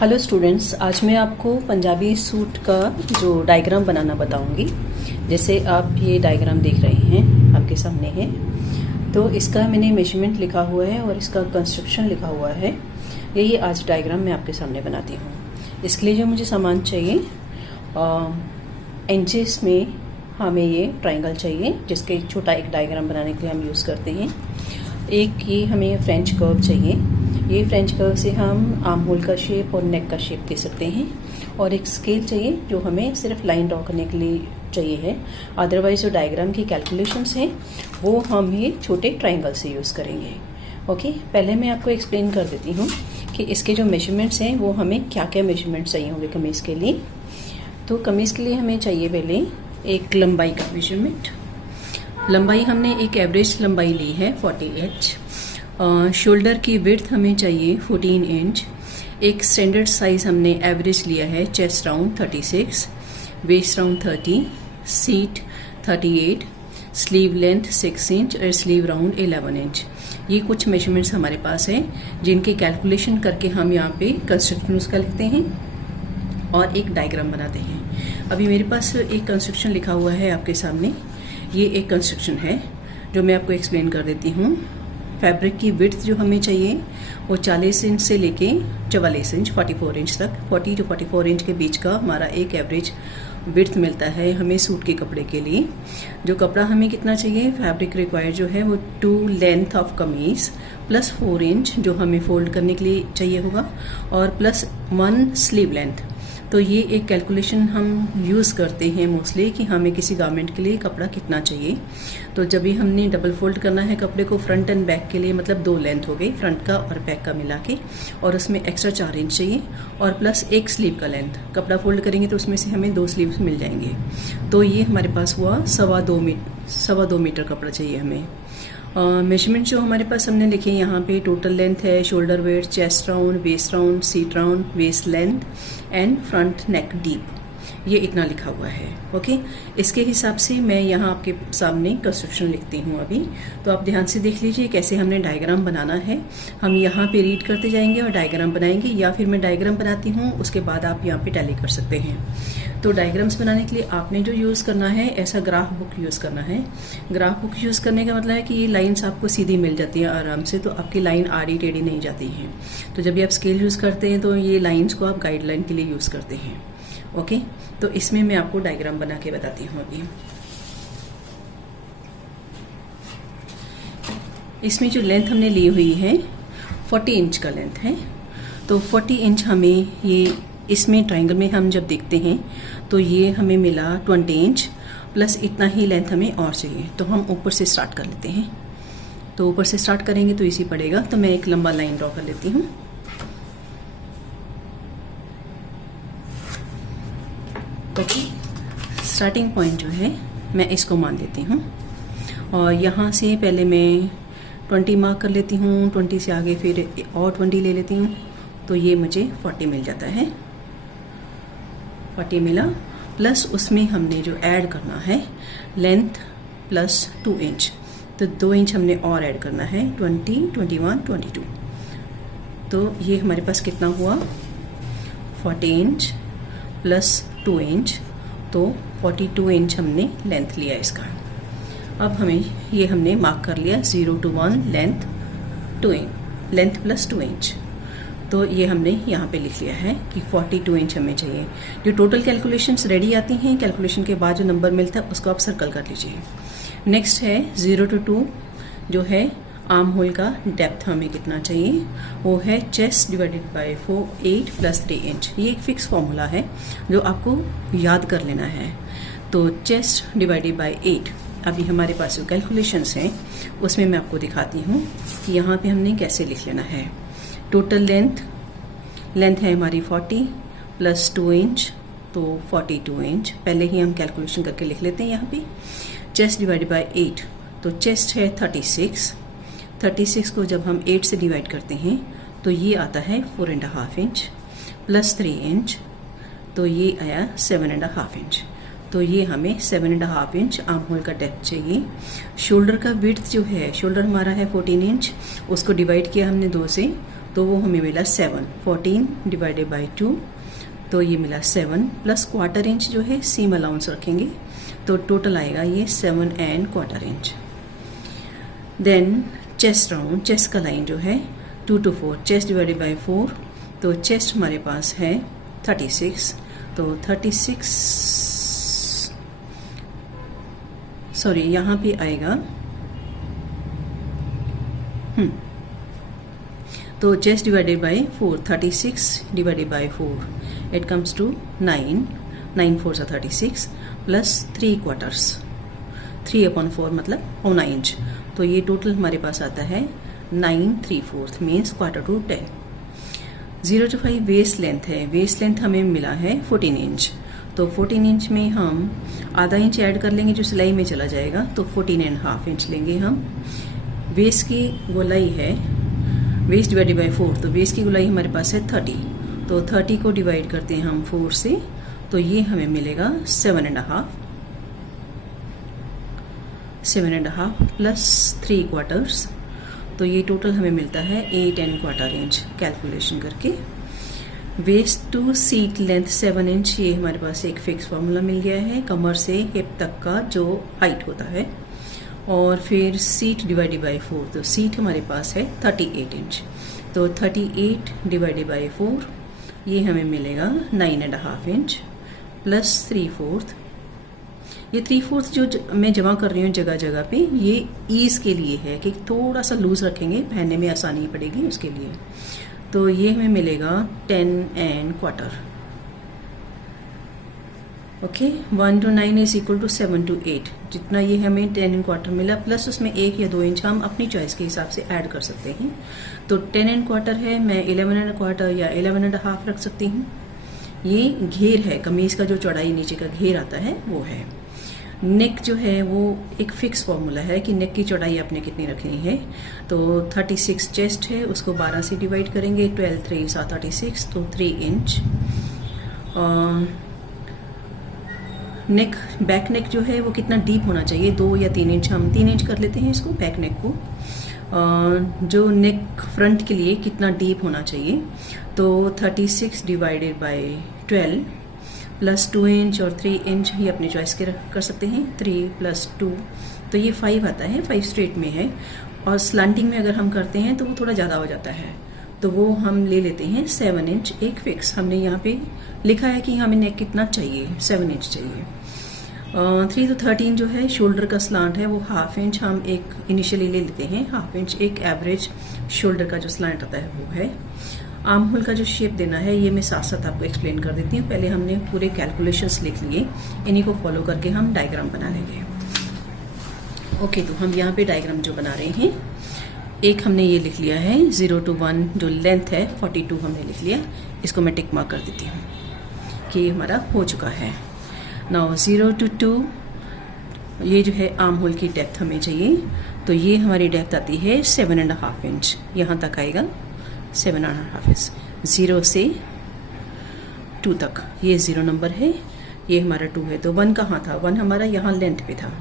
Hello students, आज मैं आपको पंजाबी सूट का जो डायग्राम बनाना बताऊंगी। जैसे आप ये डायग्राम देख रहे हैं, आपके सामने है। तो इसका मैंने मेजरमेंट लिखा हुआ है और इसका कंस्ट्रक्शन लिखा हुआ है। यही आज डायग्राम मैं आपके सामने बनाती हूँ। इसके लिए जो मुझे सामान चाहिए, इंचेस में हमें ये ट्रायंगल चाहिए, जिसके एक छोटा एक डायग्राम बनाने के लिए हम यूज़ करते हैं। एक ये हमें फ्रेंच कर्व चाहिए। ये फ्रेंच कर्व से हम आर्म होल का शेप और नेक का शेप दे सकते हैं। और एक स्केल चाहिए जो हमें सिर्फ लाइन ड्रॉ करने के लिए चाहिए है। अदरवाइज जो डायग्राम की कैलकुलेशंस हैं वो हम ये छोटे ट्रायंगल से यूज़ करेंगे। ओके, पहले मैं आपको एक्सप्लेन कर देती हूँ कि इसके जो मेजरमेंट्स हैं वो हमें क्या क्या मेजरमेंट चाहिए होंगे कमीज़ के लिए। तो कमीज़ के लिए हमें चाहिए पहले एक लंबाई का मेजरमेंट। लंबाई हमने एक एवरेज लंबाई ली है 40 इंच। शोल्डर की विड्थ हमें चाहिए 14 इंच। एक स्टैंडर्ड साइज हमने एवरेज लिया है, chest round 36, waist round 30, seat 38, sleeve length 6 inch और स्लीव राउंड 11 इंच। ये कुछ मेजरमेंट्स हमारे पास हैं जिनके कैलकुलेशन करके हम यहाँ पे कंस्ट्रक्शन उसका लिखते हैं और एक डायग्राम बनाते हैं। अभी मेरे पास एक कंस्ट्रक्शन लिखा हुआ है आपके सामने। ये एक कंस्ट्रक्शन है जो मैं आपको एक्सप्लेन कर देती हूँ। फैब्रिक की विड्थ जो हमें चाहिए वो 40 इंच से लेके 44 इंच 44 इंच तक, 40 to 44 इंच के बीच का हमारा एक एवरेज विड्थ मिलता है हमें सूट के कपड़े के लिए। जो कपड़ा हमें कितना चाहिए, फैब्रिक रिक्वायर्ड जो है वो 2 लेंथ ऑफ कमीज प्लस 4 इंच जो हमें फोल्ड करने के लिए चाहिए होगा और प्लस 1 स्लीव लेंथ। तो ये एक कैलकुलेशन हम यूज़ करते हैं मोस्टली कि हमें किसी गारमेंट के लिए कपड़ा कितना चाहिए। तो जब भी हमने डबल फोल्ड करना है कपड़े को फ्रंट एंड बैक के लिए, मतलब 2 लेंथ हो गई फ्रंट का और बैक का मिला के, और उसमें एक्स्ट्रा 4 इंच चाहिए और प्लस 1 स्लीव का लेंथ। कपड़ा फोल्ड करेंगे तो उसमें से हमें 2 स्लीव्स मिल जाएंगे। तो ये हमारे पास हुआ 2.25 मीटर कपड़ा चाहिए हमें। मेजरमेंट जो हमारे पास हमने लिखे यहाँ पे, टोटल लेंथ है, shoulder weight, chest round, waist round, seat round, waist length and front neck deep, ये इतना लिखा हुआ है। ओके, इसके हिसाब से मैं यहाँ आपके सामने कंस्ट्रक्शन लिखती हूँ अभी। तो आप ध्यान से देख लीजिए कैसे हमने डायग्राम बनाना है। हम यहाँ पे रीड करते जाएंगे और डायग्राम बनाएंगे, या फिर मैं डायग्राम बनाती हूँ उसके बाद आप यहाँ पे टैली कर सकते हैं। तो डायग्राम्स बनाने के लिए आपने जो यूज़ करना है, ऐसा ग्राफ बुक यूज़ करना है। ग्राफ बुक यूज़ करने का मतलब है कि ये लाइन्स आपको सीधी मिल जाती है आराम से, तो आपकी लाइन आड़ी टेढ़ी नहीं जाती है। तो जब भी आप स्केल यूज़ करते हैं तो ये लाइन्स को आप गाइडलाइन के लिए यूज़ करते हैं। ओके, तो इसमें मैं आपको डायग्राम बना के बताती हूँ अभी। इसमें जो लेंथ हमने ली हुई है 40 इंच का लेंथ है। तो 40 इंच हमें ये, इसमें ट्रायंगल में हम जब देखते हैं तो ये हमें मिला 20 इंच प्लस इतना ही लेंथ हमें और चाहिए। तो हम ऊपर से स्टार्ट कर लेते हैं। तो ऊपर से स्टार्ट करेंगे तो इसी पड़ेगा। तो मैं एक लंबा लाइन ड्रॉ कर लेती हूँ। ओके, स्टार्टिंग पॉइंट जो है मैं इसको मान लेती हूँ और यहाँ से पहले मैं 20 मार्क कर लेती हूँ। 20 से आगे फिर और 20 ले लेती हूँ, तो ये मुझे 40 मिल जाता है। 40 मिला, प्लस उसमें हमने जो ऐड करना है लेंथ प्लस 2 इंच, तो 2 इंच हमने और ऐड करना है, 20, 21, 22। तो ये हमारे पास कितना हुआ, 40 इंच प्लस 2 इंच, तो 42 इंच हमने लेंथ लिया इसका। अब हमें ये हमने मार्क कर लिया 0 to 1 length 2 inch, length plus 2 inch. तो ये हमने यहाँ पे लिख लिया है कि 42 इंच हमें चाहिए। जो टोटल कैलकुलेशंस रेडी आती हैं, कैलकुलेशन के बाद जो नंबर मिलता है उसको आप सर्कल कर लीजिए। नेक्स्ट है 0 to 2 जो है आर्म होल का डेप्थ हमें कितना चाहिए, वो है chest divided by 8 plus 3 inch. ये एक फिक्स फॉर्मूला है जो आपको याद कर लेना है। तो चेस्ट डिवाइडेड बाय 8, अभी हमारे पास जो कैलकुलेशंस हैं उसमें मैं आपको दिखाती हूँ कि यहाँ पे हमने कैसे लिख लेना है। टोटल लेंथ है हमारी 40 प्लस 2 इंच, तो 42 इंच। पहले ही हम कैलकुलेशन करके लिख लेते हैं यहाँ पे। चेस्ट डिवाइडेड बाय 8, तो चेस्ट है 36 को जब हम 8 से डिवाइड करते हैं तो ये आता है 4.5 इंच प्लस 3 इंच, तो ये आया 7.5 इंच। तो ये हमें 7.5 इंच आर्म होल का डेप्थ चाहिए। शोल्डर का विड्थ जो है, शोल्डर हमारा है 14 इंच, उसको डिवाइड किया हमने 2 से, तो वो हमें मिला 7। 14 डिवाइडेड बाई 2 तो ये मिला 7 प्लस क्वार्टर इंच जो है सीम अलाउंस रखेंगे तो टोटल आएगा ये 7 and quarter inch. Then chest round, chest का लाइन जो है 2 to 4, चेस्ट डिवाइडेड बाई 4 तो चेस्ट हमारे पास है 36 तो 36 सॉरी यहाँ पे आएगा तो chest divided by 4 36 divided by 4 it comes to 9 9 4 36 plus 3 quarters 3/4 मतलब 9 इंच तो ये टोटल हमारे पास आता है 9 3/4 means quarter to 10। 0 to 5 waist length है, वेस्ट लेंथ हमें मिला है 14 इंच तो 14 इंच में हम आधा इंच ऐड कर लेंगे जो सिलाई में चला जाएगा तो 14.5 इंच लेंगे हम। वेस्ट की गोलाई है वेस्ट डिवाइडेड बाई 4 तो वेस्ट की गोलाई हमारे पास है 30 तो 30 को डिवाइड करते हैं हम 4 से तो ये हमें मिलेगा 7.5 प्लस 3 क्वार्टर्स तो ये टोटल हमें मिलता है 8 एंड क्वार्टर इंच कैलकुलेशन करके। Waist to seat length 7 inch ये हमारे पास एक फिक्स फार्मूला मिल गया है कमर से हिप तक का जो हाइट होता है। और फिर सीट डिवाइडेड बाई 4 तो सीट हमारे पास है 38 इंच तो 38 डिवाइडेड बाई 4 ये हमें मिलेगा 9.5 इंच प्लस 3/4 ये 3/4 जो मैं जमा कर रही हूँ जगह जगह पे ये ईज के लिए है कि थोड़ा सा लूज रखेंगे पहनने में आसानी पड़ेगी उसके लिए तो ये हमें मिलेगा 10 and quarter. Okay 1 to 9 is equal to 7 to 8 जितना ये हमें 10 एंड क्वार्टर मिला प्लस उसमें 1 या 2 इंच हम अपनी चॉइस के हिसाब से ऐड कर सकते हैं तो 10 एंड क्वार्टर है मैं 11 एंड क्वार्टर या 11.5 रख सकती हूँ। ये घेर है कमीज का जो चौड़ाई नीचे का घेर आता है वो है। नेक जो है वो एक फिक्स फॉर्मूला है कि नेक की चौड़ाई आपने कितनी रखनी है तो 36 चेस्ट है उसको 12 से डिवाइड करेंगे 12 3 36 तो 3 इंच। नेक बैक नेक जो है वो कितना डीप होना चाहिए 2 या 3 इंच हम 3 इंच कर लेते हैं इसको बैक नेक को। जो नेक फ्रंट के लिए कितना डीप होना चाहिए तो 36 डिवाइडेड बाई 12 प्लस 2 इंच और 3 इंच ही अपनी चॉइस के कर सकते हैं 3 + 2 तो ये 5 आता है 5 स्ट्रेट में है और स्लांटिंग में अगर हम करते हैं तो वो थोड़ा ज़्यादा हो जाता है तो वो हम ले लेते हैं 7 इंच एक फिक्स हमने यहाँ पे लिखा है कि हमें नेक कितना चाहिए 7 इंच चाहिए। 3 to 13 जो है शोल्डर का स्लांट है वो 1/2 इंच हम एक इनिशियली ले लेते हैं 1/2 इंच एक एवरेज शोल्डर का जो स्लांट आता है वो है। आर्म होल का जो शेप देना है ये मैं साथ साथ आपको एक्सप्लेन कर देती हूँ पहले हमने पूरे कैलकुलेशंस लिख लिए इन्हीं को फॉलो करके हम डायग्राम बना लेंगे। ओके तो हम यहाँ पे डायग्राम जो बना रहे हैं एक हमने ये लिख लिया है 0 to 1 जो लेंथ है 42 हमने लिख लिया इसको मैं टिक मार्क कर देती हूँ कि हमारा हो चुका है। नाउ 0 to 2 ये जो है आर्म होल की डेप्थ हमें चाहिए तो ये हमारी डेप्थ आती है 7.5 इंच यहाँ तक आएगा 7.5 इंच 0 से 2 तक ये 0 नंबर है ये हमारा 2 है तो 1 कहाँ था 1 हमारा यहाँ लेंथ पे था।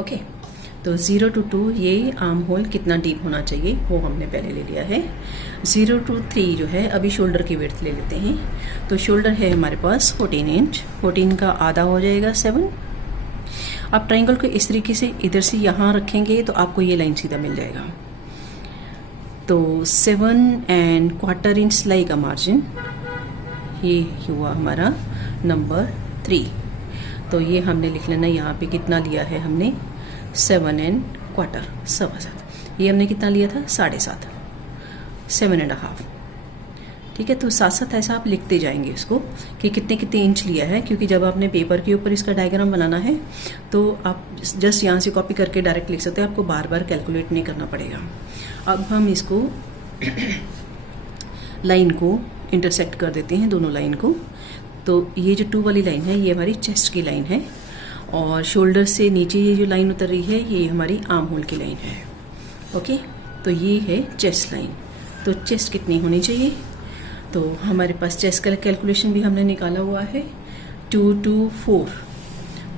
ओके तो 0 to 2 ये आर्म होल कितना डीप होना चाहिए वो हमने पहले ले लिया है। 0 to 3 जो है अभी शोल्डर की विड्थ ले लेते हैं तो शोल्डर है हमारे पास 14 इंच 14 का आधा हो जाएगा 7। आप ट्रायंगल को इस तरीके से इधर से यहाँ रखेंगे तो आपको ये लाइन सीधा मिल जाएगा तो 7 एंड क्वार्टर इंच सिलाई का मार्जिन ये हुआ हमारा नंबर 3 तो ये हमने लिख लेना यहाँ पे कितना लिया है हमने 7 एंड क्वार्टर 7.5 ये हमने कितना लिया था 7.5 7.5 ठीक है। तो साथ साथ ऐसा आप लिखते जाएंगे इसको कि कितने कितने इंच लिया है क्योंकि जब आपने पेपर के ऊपर इसका डायग्राम बनाना है तो आप जस्ट यहाँ से कॉपी करके डायरेक्ट लिख सकते हैं आपको बार बार कैलकुलेट नहीं करना पड़ेगा। अब हम इसको लाइन को इंटरसेक्ट कर देते हैं दोनों लाइन को तो ये जो 2 वाली लाइन है ये हमारी चेस्ट की लाइन है और शोल्डर से नीचे ये जो लाइन उतर रही है ये हमारी आर्म होल की लाइन है। ओके तो ये है चेस्ट लाइन तो चेस्ट कितनी होनी चाहिए तो हमारे पास चेस्ट का कैलकुलेशन भी हमने निकाला हुआ है 2 to 4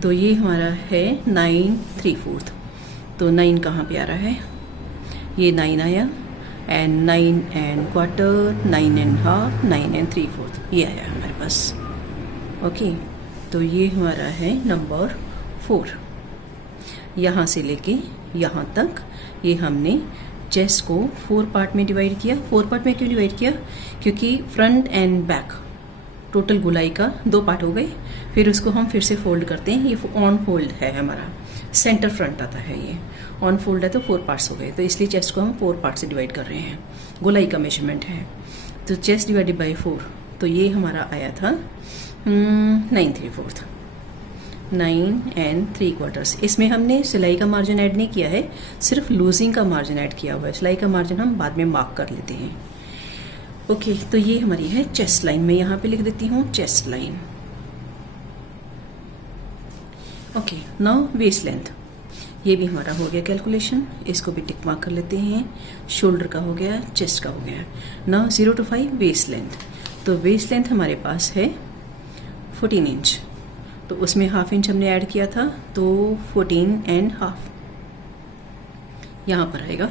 तो ये हमारा है 9 3/4 तो 9 कहाँ पे आ रहा है ये 9 आया एंड 9 1/4, 9 1/2, 9 3/4, ये आया हमारे पास। ओके, तो ये हमारा है नंबर 4। यहाँ से लेके यहाँ तक ये हमने चेस्ट को 4 पार्ट में डिवाइड किया। 4 पार्ट में क्यों डिवाइड किया? क्योंकि फ्रंट एंड बैक टोटल गोलाई का 2 पार्ट हो गए। फिर उसको हम फिर से फोल्ड करते हैं। ये ऑन फोल्ड है हमारा, सेंटर फ्रंट आता है, ये ऑन फोल्ड है तो 4 पार्ट्स हो गए। तो इसलिए चेस्ट को हम 4 पार्ट से डिवाइड कर रहे हैं। गोलाई का मेजरमेंट है तो चेस्ट डिवाइडेड बाई 4, तो ये हमारा आया था 9 3/4, 9 3/4। इसमें हमने सिलाई का मार्जिन ऐड नहीं किया है, सिर्फ लूजिंग का मार्जिन ऐड किया हुआ है। सिलाई का मार्जिन हम बाद में मार्क कर लेते हैं। ओके, तो ये हमारी है चेस्ट लाइन। मैं यहाँ पे लिख देती हूँ chest line. Okay, now waist length, ये भी हमारा हो गया कैलकुलेशन। इसको भी टिक मार्क कर लेते हैं। शोल्डर का हो गया, चेस्ट का हो गया। Now 0 to 5 waist length. तो वेस्ट लेंथ हमारे पास है 14 इंच, तो उसमें ½ इंच हमने ऐड किया था, तो 14 1/2 यहाँ पर आएगा।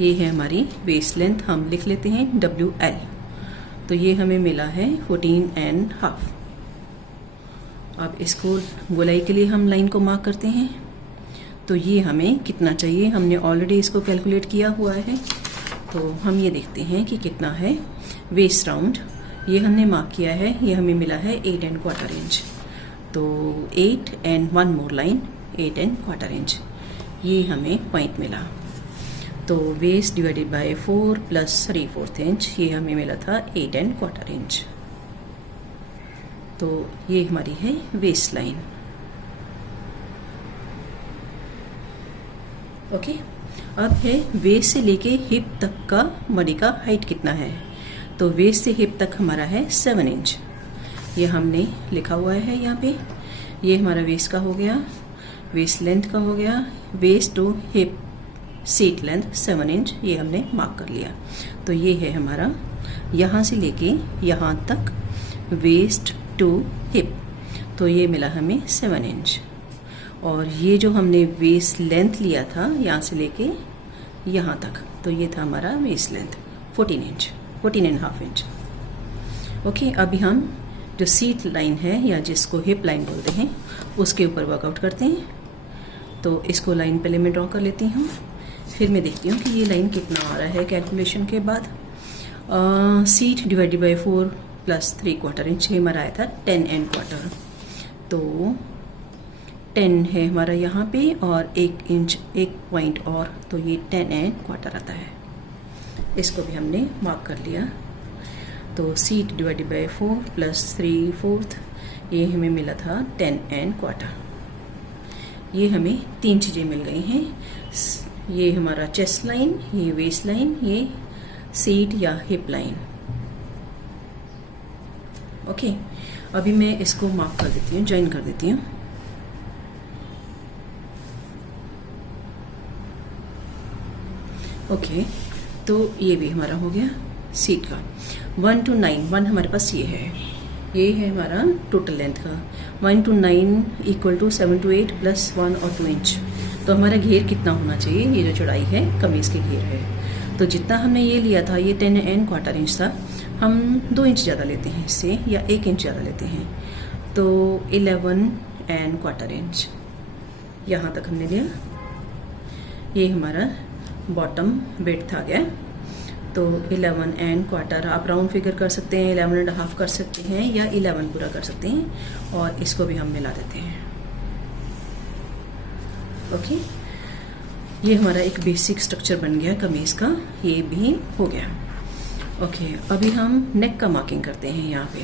ये है हमारी वेस्ट लेंथ, हम लिख लेते हैं WL। तो ये हमें मिला है 14 1/2। अब इसको गोलाई के लिए हम लाइन को मार्क करते हैं। तो ये हमें कितना चाहिए, हमने ऑलरेडी इसको कैलकुलेट किया हुआ है। तो हम ये देखते हैं कि कितना है। वेस्ट राउंड ये हमने मार्क किया है, ये हमें मिला है 8 1/4 इंच। तो 8 and 1 more लाइन 8 1/4 इंच, ये हमें पॉइंट मिला। तो वेस्ट डिवाइडेड बाय 4 + 3/4 इंच, ये हमें मिला था 8 1/4 इंच। तो ये हमारी है वेस्ट लाइन। ओके, अब है वेस्ट से लेके हिप तक का बॉडी का हाइट कितना है। तो वेस्ट से हिप तक हमारा है 7 इंच, ये हमने लिखा हुआ है यहाँ पे। ये हमारा वेस्ट का हो गया, वेस्ट लेंथ का हो गया। Waist to hip seat length 7 inch, ये हमने मार्क कर लिया। तो ये है हमारा यहाँ से लेके यहाँ तक वेस्ट टू हिप, तो ये मिला हमें 7 इंच। और ये जो हमने वेस्ट लेंथ लिया था यहाँ से लेके यहाँ तक, तो ये था हमारा waist length 14 inch, 14 1/2 inch. Okay, अभी हम जो सीट लाइन है या जिसको हिप लाइन बोलते हैं उसके ऊपर वर्कआउट करते हैं। तो इसको लाइन पहले मैं ड्रॉ कर लेती हूँ, फिर मैं देखती हूँ कि ये लाइन कितना आ रहा है कैलकुलेशन के बाद। सीट डिवाइडेड बाई 4 + 3/4 इंच, ये हमारा आया था 10 1/4। तो 10 है हमारा यहाँ पे और 1 इंच 1 पॉइंट और, तो ये 10 1/4 आता है। इसको भी हमने मार्क कर लिया। तो सीट डिवाइडेड बाई 4 + 3/4, ये हमें मिला था 10 1/4। ये हमें 3 चीज़ें मिल गई हैं। ये हमारा चेस्ट लाइन, ये वेस्ट लाइन, ये सीट या हिप लाइन। ओके, अभी मैं इसको मार्क कर देती हूँ, ज्वाइन कर देती हूँ। ओके, तो ये भी हमारा हो गया सीट का। 1 to 9, 1 हमारे पास ये है हमारा टोटल लेंथ का। 1 to 9 = 7 to 8 + 1 और 2 इंच। तो हमारा घेर कितना होना चाहिए, ये जो चौड़ाई है कमीज के घेर है, तो जितना हमने ये लिया था ये 10 1/4 इंच था, हम 2 इंच ज़्यादा लेते हैं इससे या 1 इंच ज़्यादा लेते हैं, तो 11 1/4 इंच यहाँ तक हमने लिया। ये हमारा बॉटम विड्थ आ गया। तो 11 1/4 आप राउंड फिगर कर सकते हैं, 11 1/2 कर सकते हैं या 11 पूरा कर सकते हैं। और इसको भी हम मिला देते हैं। ओके, ये हमारा एक बेसिक स्ट्रक्चर बन गया कमीज का, ये भी हो गया। ओके, अभी हम नेक का मार्किंग करते हैं यहाँ पे।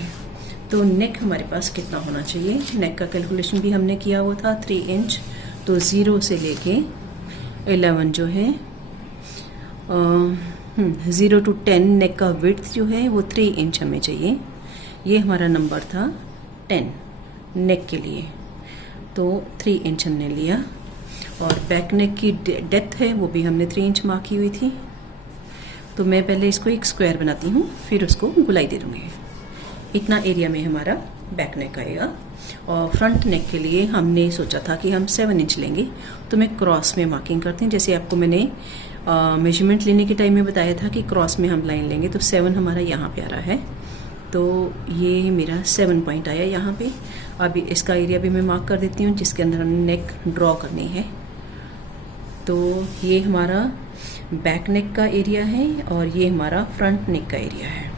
तो नेक हमारे पास कितना होना चाहिए, नेक का कैलकुलेशन भी हमने किया हुआ था 3 इंच। तो 0 से लेके 11 जो है 0 to 10 नेक का विड्थ जो है वो 3 इंच हमें चाहिए। ये हमारा नंबर था 10 नेक के लिए, तो 3 इंच हमने लिया। और बैक नेक की डेप्थ है वो भी हमने 3 इंच मार्क की हुई थी। तो मैं पहले इसको एक स्क्वायर बनाती हूँ, फिर उसको गुलाई दे दूँगी। इतना एरिया में हमारा बैक नेक आएगा। और फ्रंट नेक के लिए हमने सोचा था कि हम 7 इंच लेंगे, तो मैं क्रॉस में मार्किंग करती हूँ। जैसे आपको मैंने मेजरमेंट लेने के टाइम में बताया था कि क्रॉस में हम लाइन लेंगे, तो 7 हमारा यहाँ पे आ रहा है। तो ये मेरा 7 पॉइंट आया यहाँ पे। अभी इसका एरिया भी मैं मार्क कर देती हूँ जिसके अंदर हमने नेक ड्रॉ करनी है। तो ये हमारा बैक नेक का एरिया है और ये हमारा फ्रंट नेक का एरिया है।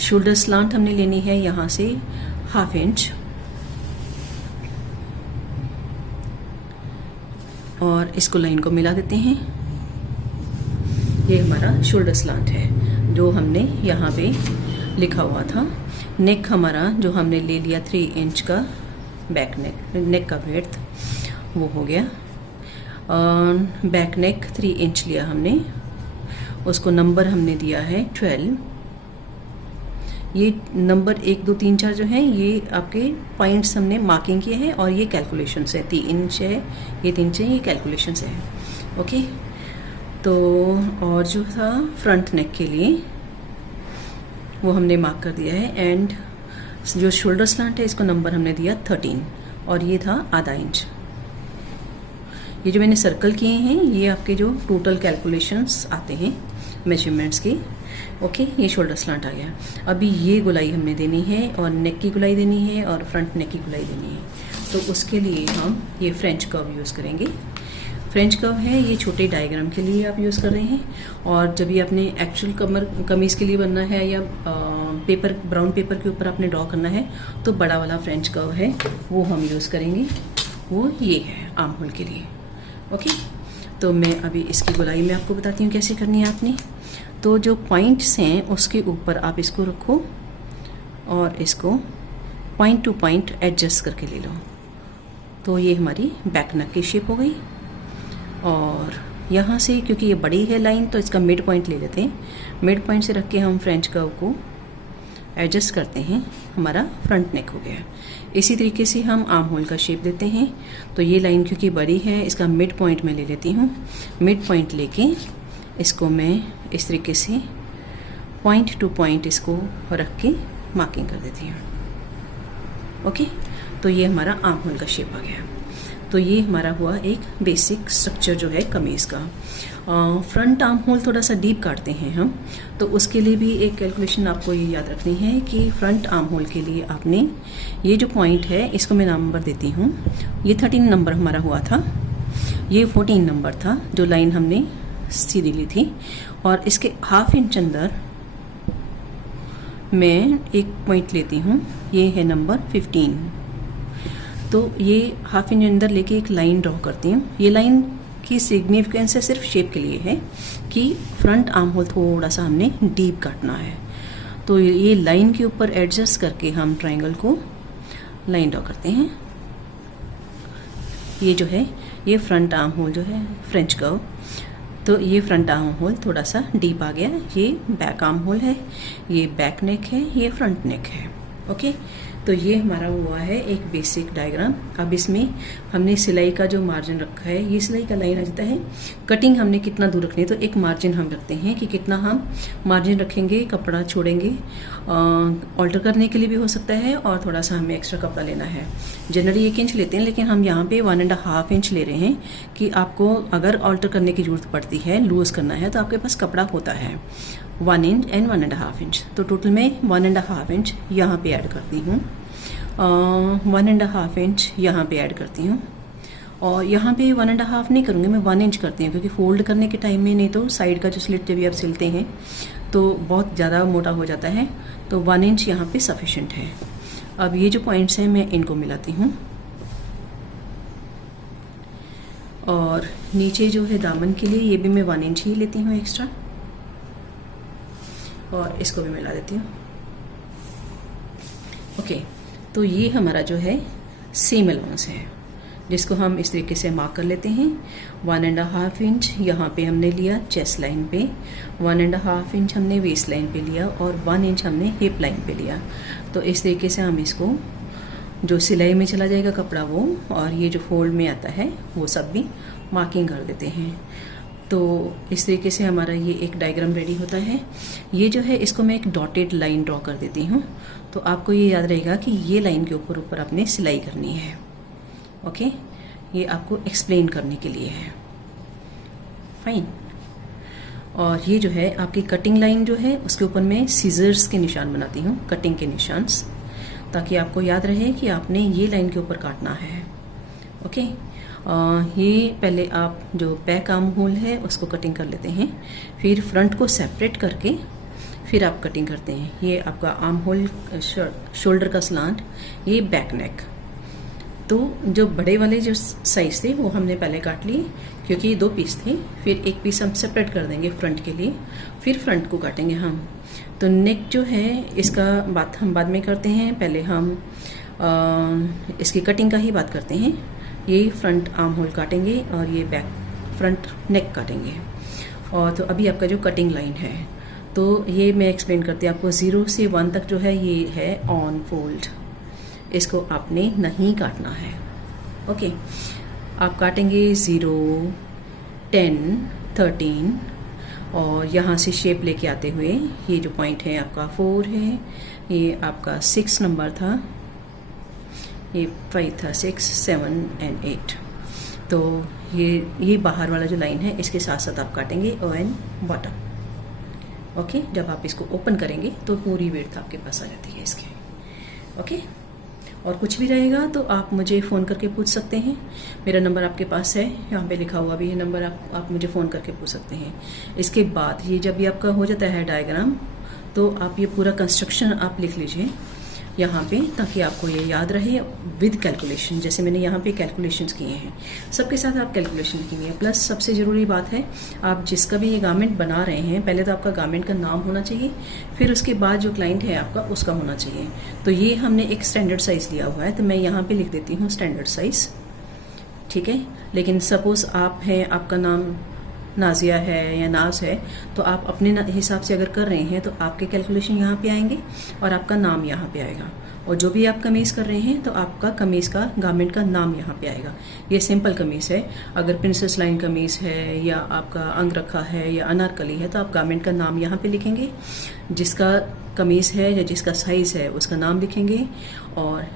शोल्डर स्लांट हमने लेनी है यहाँ से 1/2 इंच, और इसको लाइन को मिला देते हैं। ये हमारा शोल्डर स्लांट है जो हमने यहाँ पे लिखा हुआ था। नेक हमारा जो हमने ले लिया 3 इंच का बैक नेक का विड्थ, वो हो गया। बैक नेक 3 इंच लिया हमने, उसको नंबर हमने दिया है 12। ये नंबर 1 2 3 4 जो है ये आपके पॉइंट्स हमने मार्किंग किए हैं और ये कैलकुलेशन है। 3 इंच है, ये 3 इंच है, ये कैलकुलेशन है। ओके, तो और जो था फ्रंट नेक के लिए वो हमने मार्क कर दिया है। एंड जो शोल्डर स्लांट है इसको नंबर हमने दिया 13 और ये था 1/2 इंच। ये जो मैंने सर्कल किए हैं ये आपके जो टोटल कैलकुलेशंस आते हैं मेजरमेंट्स के। ओके, ये शोल्डर स्लांट आ गया। अभी ये गुलाई हमने देनी है और नेक की गुलाई देनी है और फ्रंट नेक की गुलाई देनी है। तो उसके लिए हम ये फ्रेंच कर्व यूज़ करेंगे। फ्रेंच कर्व है ये छोटे डायग्राम के लिए आप यूज़ कर रहे हैं, और जब ये अपने एक्चुअल कमीज़ के लिए बनना है या ब्राउन पेपर के ऊपर आपने ड्रॉ करना है तो बड़ा वाला फ्रेंच कर्व है वो हम यूज़ करेंगे। वो ये है आर्म होल के लिए। ओके, तो मैं अभी इसकी गुलाई में आपको बताती हूँ कैसे करनी है आपने। तो जो पॉइंट्स हैं उसके ऊपर आप इसको रखो और इसको पॉइंट टू पॉइंट एडजस्ट करके ले लो। तो ये हमारी बैक नेक की शेप हो गई। और यहाँ से क्योंकि ये बड़ी है लाइन तो इसका मिड पॉइंट ले लेते हैं। मिड पॉइंट से रख के हम फ्रेंच कर्व को एडजस्ट करते हैं, हमारा फ्रंट नेक हो गया। इसी तरीके से हम आर्म होल का शेप देते हैं। तो ये लाइन क्योंकि बड़ी है इसका मिड पॉइंट मैं ले लेती हूँ। मिड पॉइंट लेके इसको मैं इस तरीके से पॉइंट टू पॉइंट इसको रख के मार्किंग कर देती हूँ। ओके, तो ये हमारा आर्म होल का शेप आ गया। तो ये हमारा हुआ एक बेसिक स्ट्रक्चर जो है कमीज़ का। फ्रंट आर्म होल थोड़ा सा डीप काटते हैं हम, तो उसके लिए भी एक कैलकुलेशन आपको ये याद रखनी है कि फ्रंट आर्म होल के लिए आपने ये जो पॉइंट है इसको मैं नंबर देती हूँ। ये 13 नंबर हमारा हुआ था, ये 14 नंबर था जो लाइन हमने सीधी ली थी, और इसके 1/2 इंच अंदर मैं एक पॉइंट लेती हूँ, ये है नंबर 15। तो ये 1/2 इंच अंदर लेके एक लाइन ड्रॉ करती हूँ। ये लाइन की सिग्निफिकेंस है सिर्फ शेप के लिए है कि फ्रंट आर्म होल थोड़ा सा हमने डीप काटना है। तो ये लाइन के ऊपर एडजस्ट करके हम ट्रायंगल को लाइन ड्रॉ करते हैं। ये जो है ये फ्रंट आर्म होल जो है फ्रेंच कर्व, तो ये फ्रंट आर्म होल थोड़ा सा डीप आ गया। ये बैक आर्म होल है, ये बैक नेक है, ये फ्रंट नेक है। ओके, तो ये हमारा हुआ है एक बेसिक डायग्राम। अब इसमें हमने सिलाई का जो मार्जिन रखा है, ये सिलाई का लाइन आ जाता है। कटिंग हमने कितना दूर रखनी है, तो एक मार्जिन हम रखते हैं कि कितना हम मार्जिन रखेंगे, कपड़ा छोड़ेंगे। ऑल्टर करने के लिए भी हो सकता है और थोड़ा सा हमें एक्स्ट्रा कपड़ा लेना है। जनरली 1 इंच लेते हैं, लेकिन हम यहाँ पे 1.5 इंच ले रहे हैं कि आपको अगर ऑल्टर करने की जरूरत पड़ती है, लूज करना है, तो आपके पास कपड़ा होता है 1 इंच एंड 1.5 इंच। तो टोटल में 1.5 इंच यहाँ पे ऐड करती हूँ, 1.5 इंच यहाँ पे ऐड करती हूँ, और यहाँ पे 1.5 नहीं करूँगी, मैं 1 इंच करती हूँ, क्योंकि फोल्ड करने के टाइम में नहीं तो साइड का जो स्लिट जब भी आप सिलते हैं तो बहुत ज़्यादा मोटा हो जाता है। तो 1 इंच यहाँ पे सफिशेंट है। अब ये जो पॉइंट्स हैं मैं इनको मिलाती हूँ, और नीचे जो है दामन के लिए ये भी मैं 1 इंच ही लेती हूँ एक्स्ट्रा, और इसको भी मिला देती हूँ। ओके, तो ये हमारा जो है सेम अलाउंस है जिसको हम इस तरीके से मार्क कर लेते हैं। 1.5 इंच यहाँ पे हमने लिया चेस्ट लाइन पे, 1.5 इंच हमने वेस्ट लाइन पे लिया, और 1 इंच हमने हिप लाइन पे लिया। तो इस तरीके से हम इसको जो सिलाई में चला जाएगा कपड़ा वो, और ये जो फोल्ड में आता है वो सब भी मार्किंग कर देते हैं। तो इस तरीके से हमारा ये एक डायग्राम रेडी होता है। ये जो है इसको मैं एक डॉटेड लाइन ड्रॉ कर देती हूँ। तो आपको ये याद रहेगा कि ये लाइन के ऊपर ऊपर आपने सिलाई करनी है। ओके, ये आपको एक्सप्लेन करने के लिए है। फाइन। और ये जो है आपकी कटिंग लाइन जो है उसके ऊपर मैं सीजर्स के निशान बनाती हूँ, कटिंग के निशान, ताकि आपको याद रहे कि आपने ये लाइन के ऊपर काटना है। ओके, ये पहले आप जो बैक आर्म होल है उसको कटिंग कर लेते हैं, फिर फ्रंट को सेपरेट करके फिर आप कटिंग करते हैं। ये आपका आर्म होल, शोल्डर का स्लांट, ये बैक नेक। तो जो बड़े वाले जो साइज थे वो हमने पहले काट लिए, क्योंकि ये 2 पीस थे। फिर एक पीस हम सेपरेट कर देंगे फ्रंट के लिए, फिर फ्रंट को काटेंगे हम। तो नेक जो है इसका बात हम बाद में करते हैं, पहले हम इसकी कटिंग का ही बात करते हैं। ये फ्रंट आर्म होल काटेंगे और ये बैक फ्रंट नेक काटेंगे। और तो अभी आपका जो कटिंग लाइन है, तो ये मैं एक्सप्लेन करती हूँ आपको। 0 से 1 तक जो है ये है ऑन फोल्ड, इसको आपने नहीं काटना है। ओके, आप काटेंगे 0, 10, 13 और यहाँ से शेप लेके आते हुए ये जो पॉइंट है आपका 4 है, ये आपका 6 नंबर था, ये 5 था, 6, 7 एंड 8। तो ये बाहर वाला जो लाइन है इसके साथ साथ आप काटेंगे एंड बॉटम। ओके, जब आप इसको ओपन करेंगे तो पूरी विड्थ आपके पास आ जाती है इसके। ओके, और कुछ भी रहेगा तो आप मुझे फ़ोन करके पूछ सकते हैं। मेरा नंबर आपके पास है, यहाँ पे लिखा हुआ भी है नंबर, आप मुझे फ़ोन करके पूछ सकते हैं। इसके बाद ये जब ये आपका हो जाता है डायग्राम, तो आप ये पूरा कंस्ट्रक्शन आप लिख लीजिए यहाँ पे, ताकि आपको ये याद रहे विद कैलकुलेशन। जैसे मैंने यहाँ पे कैलकुलेशंस किए हैं, सबके साथ आप कैलकुलेशन किए हैं। प्लस सबसे ज़रूरी बात है, आप जिसका भी ये गारमेंट बना रहे हैं, पहले तो आपका गारमेंट का नाम होना चाहिए, फिर उसके बाद जो क्लाइंट है आपका उसका होना चाहिए। तो ये हमने एक स्टैंडर्ड साइज़ लिया हुआ है, तो मैं यहाँ पर लिख देती हूँ स्टैंडर्ड साइज़। ठीक है, लेकिन सपोज़ आप हैं, आपका नाम नाजिया है या नाज है, तो आप अपने हिसाब से अगर कर रहे हैं तो आपके कैलकुलेशन यहाँ पे आएंगे और आपका नाम यहाँ पे आएगा। और जो भी आप कमीज़ कर रहे हैं तो आपका कमीज़ का गारमेंट का नाम यहाँ पे आएगा। ये सिंपल कमीज़ है, अगर प्रिंसेस लाइन कमीज़ है या आपका अंग रखा है या अनारकली है, तो आप गारमेंट का नाम यहाँ पे लिखेंगे, जिसका कमीज़ है या जिसका साइज़ है उसका नाम लिखेंगे, और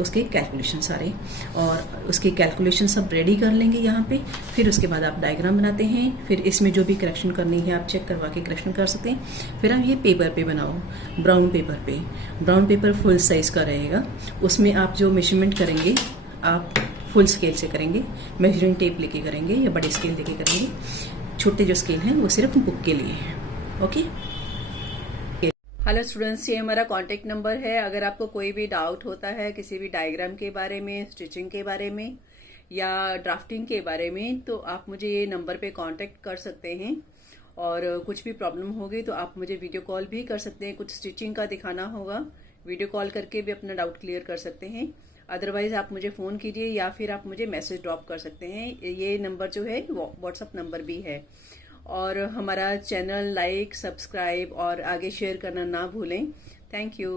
उसके कैलकुलेशन सारे, और उसके कैलकुलेशन सब रेडी कर लेंगे यहाँ पे। फिर उसके बाद आप डायग्राम बनाते हैं, फिर इसमें जो भी करेक्शन करनी है आप चेक करवा के करेक्शन कर सकते हैं। फिर आप ये पेपर पे बनाओ, ब्राउन पेपर पे। ब्राउन पेपर फुल साइज़ का रहेगा, उसमें आप जो मेजरमेंट करेंगे आप फुल स्केल से करेंगे, मेजरिंग टेप लेके करेंगे या बड़े स्केल लेके करेंगे। छोटे जो स्केल हैं वो सिर्फ बुक के लिए हैं। ओके, हेलो स्टूडेंट्स, ये हमारा कांटेक्ट नंबर है। अगर आपको कोई भी डाउट होता है किसी भी डायग्राम के बारे में, स्टिचिंग के बारे में या ड्राफ्टिंग के बारे में, तो आप मुझे ये नंबर पे कांटेक्ट कर सकते हैं। और कुछ भी प्रॉब्लम होगी तो आप मुझे वीडियो कॉल भी कर सकते हैं। कुछ स्टिचिंग का दिखाना होगा, वीडियो कॉल करके भी अपना डाउट क्लियर कर सकते हैं। अदरवाइज आप मुझे फ़ोन कीजिए या फिर आप मुझे मैसेज ड्रॉप कर सकते हैं। ये नंबर जो है व्हाट्सअप नंबर भी है। और हमारा चैनल लाइक, सब्सक्राइब और आगे शेयर करना ना भूलें। Thank you.